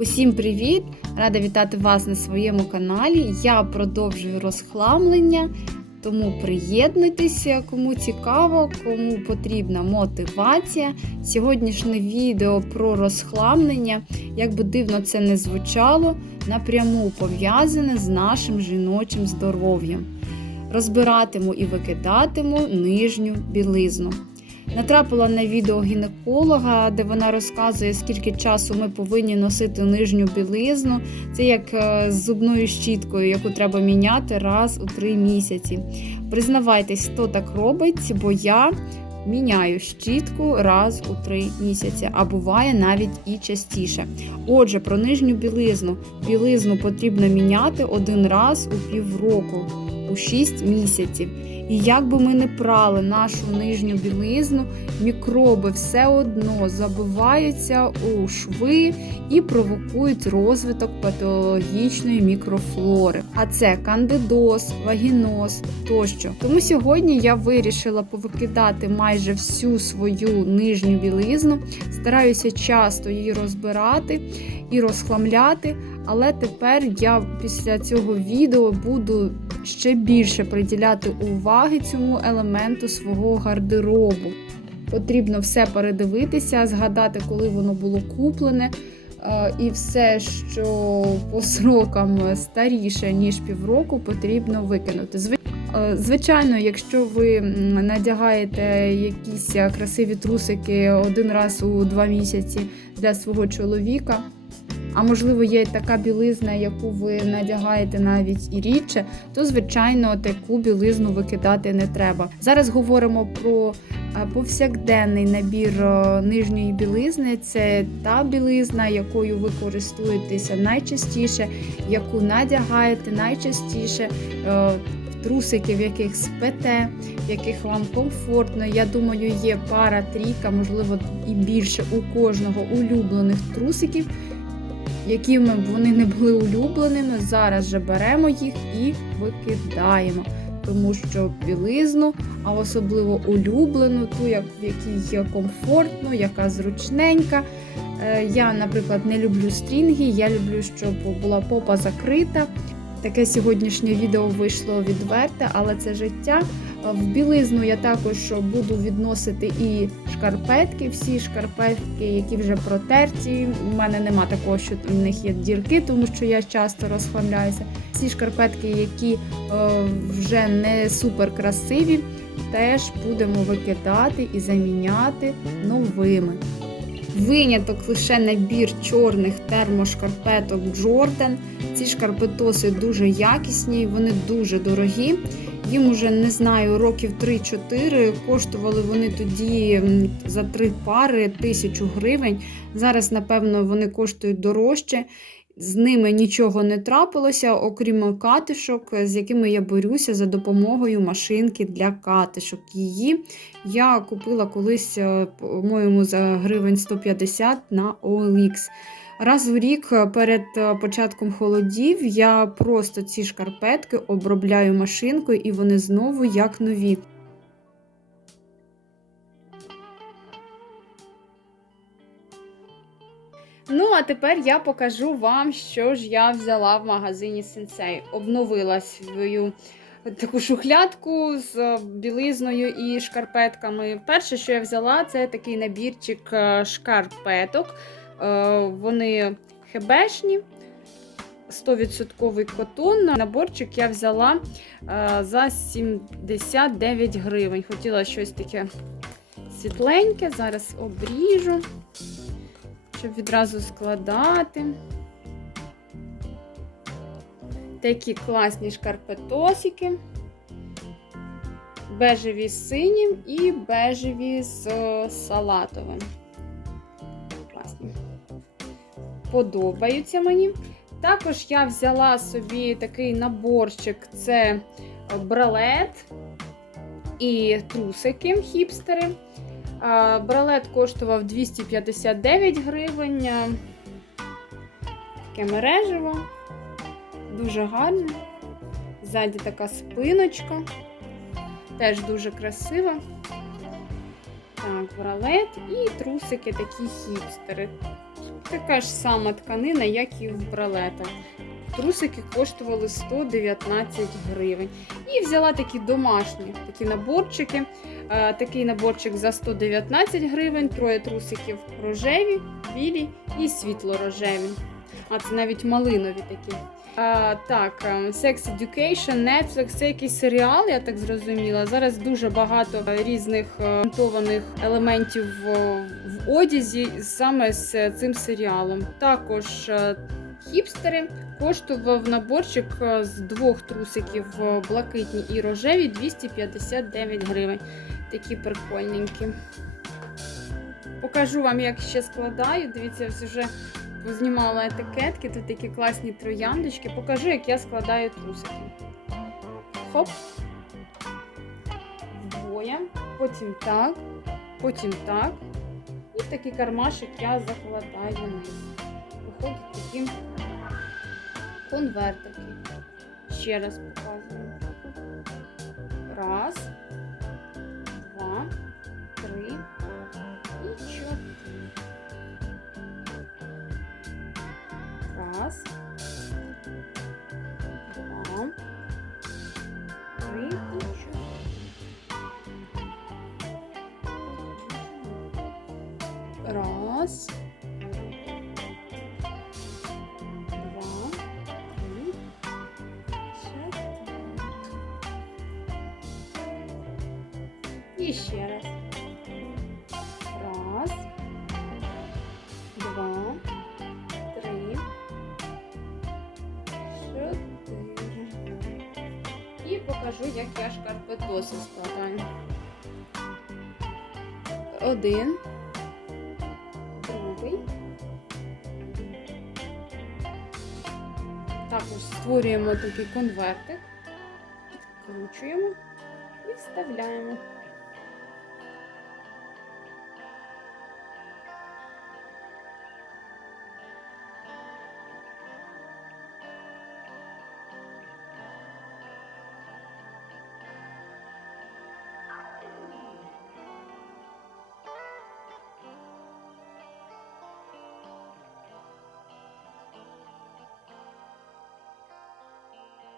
Усім привіт! Рада вітати вас на своєму каналі. Я продовжую розхламлення, тому приєднуйтеся, кому цікаво, кому потрібна мотивація. Сьогоднішнє відео про розхламлення, як би дивно це не звучало, напряму пов'язане з нашим жіночим здоров'ям. Розбиратиму і викидатиму нижню білизну. Натрапила на відео гінеколога, де вона розказує, скільки часу ми повинні носити нижню білизну. Це як е, з зубною щіткою, яку треба міняти раз у три місяці. Признавайтесь, хто так робить, бо я міняю щітку раз у три місяці, а буває навіть і частіше. Отже, про нижню білизну. Білизну потрібно міняти один раз у півроку, у 6 місяців. І як би ми не прали нашу нижню білизну, мікроби все одно забиваються у шви і провокують розвиток патологічної мікрофлори. А це кандидоз, вагіноз тощо. Тому сьогодні я вирішила повикидати майже всю свою нижню білизну, стараюся часто її розбирати і розхламляти. Але тепер я після цього відео буду ще більше приділяти уваги цьому елементу свого гардеробу. Потрібно все передивитися, згадати, коли воно було куплене. е, І все, що по срокам старіше, ніж півроку, потрібно викинути. Е, Звичайно, якщо ви надягаєте якісь е, красиві трусики один раз у два місяці для свого чоловіка, а можливо, є така білизна, яку ви надягаєте навіть і рідше, то звичайно таку білизну викидати не треба. Зараз говоримо про повсякденний набір е, нижньої білизни. Це та білизна, якою ви користуєтеся найчастіше, яку надягаєте найчастіше. е, Трусики, в яких спите, в яких вам комфортно. Я думаю, є пара трійка, можливо, і більше у кожного улюблених трусиків, якими б вони не були улюбленими, зараз же беремо їх і викидаємо. Тому що білизну, а особливо улюблену, ту, в якій є комфортно, яка зручненька. Е, Я, наприклад, не люблю стрінги, я люблю, щоб була попа закрита. Таке сьогоднішнє відео вийшло відверте, але це життя. В білизну я також буду відносити і шкарпетки, всі шкарпетки, які вже протерті. У мене нема такого, що в них є дірки, тому що я часто розхламляюся. Всі шкарпетки, які е, вже не супер красиві, теж будемо викидати і заміняти новими. Виняток лише набір чорних термошкарпеток Jordan. Ці шкарпетоси дуже якісні, вони дуже дорогі. Їм уже не знаю, років 3-4. Коштували вони тоді за три пари тисячу гривень. Зараз, напевно, вони коштують дорожче. З ними нічого не трапилося, окрім катишок, з якими я борюся за допомогою машинки для катишок. Її я купила колись, е, по-моєму, за гривень 150 на OLX. Раз в рік е, перед е, початком холодів я просто ці шкарпетки обробляю машинкою, і вони знову як нові. Ну, а тепер я покажу вам, що ж я взяла в магазині Сенсей. Обновила свою таку шухлядку з білизною і шкарпетками. Перше, що я взяла, це такий набірчик е, шкарпеток. Е, Вони хебешні, 100% котон. Наборчик я взяла е, за 79 гривень. Хотіла щось таке світленьке, зараз обріжу, щоб відразу складати. Такі класні шкарпетосики. Бежеві з синім і бежеві з е, салатовим. Подобаються мені. Також я взяла собі такий наборчик: це бралет і трусики хіпстери. Бралет коштував 259 гривень. Таке мережево. Дуже гарне. Ззаді така спиночка. Теж дуже красива. Так, бралет і трусики такі хіпстери. Така ж сама тканина, як і в бралетах. Трусики коштували 119 гривень. І взяла такі домашні такі наборчики. Е, Такий наборчик за 119 гривень, троє трусиків рожеві, білі і світло-рожеві. А це навіть малинові такі. А, так, е, Sex Education, Netflix, це якийсь серіал, я так зрозуміла. Зараз дуже багато е, різних е, монтованих елементів в, одязі саме з цим серіалом. Також е, хіпстери коштував наборчик е, з двох трусиків в блакитній і рожевій 259 гривень. Такі прикольненькі. Покажу вам, як ще складаю. Дивіться, я вже знімала етикетки, тут такі класні трояндочки. Покажу, як я складаю трусики. Хоп. Вдвоє. Потім так, потім так. І такий кармашик я закладаю вниз. Виходить такі конвертики. Ще раз показую. Раз, Раз. Два. Три. Чотири. І ще раз. Раз. Два. Три. Чотири. І покажу, як я шкарпетоси складаю. Один. Другий. Також створюємо такий конвертик, підкручуємо і вставляємо.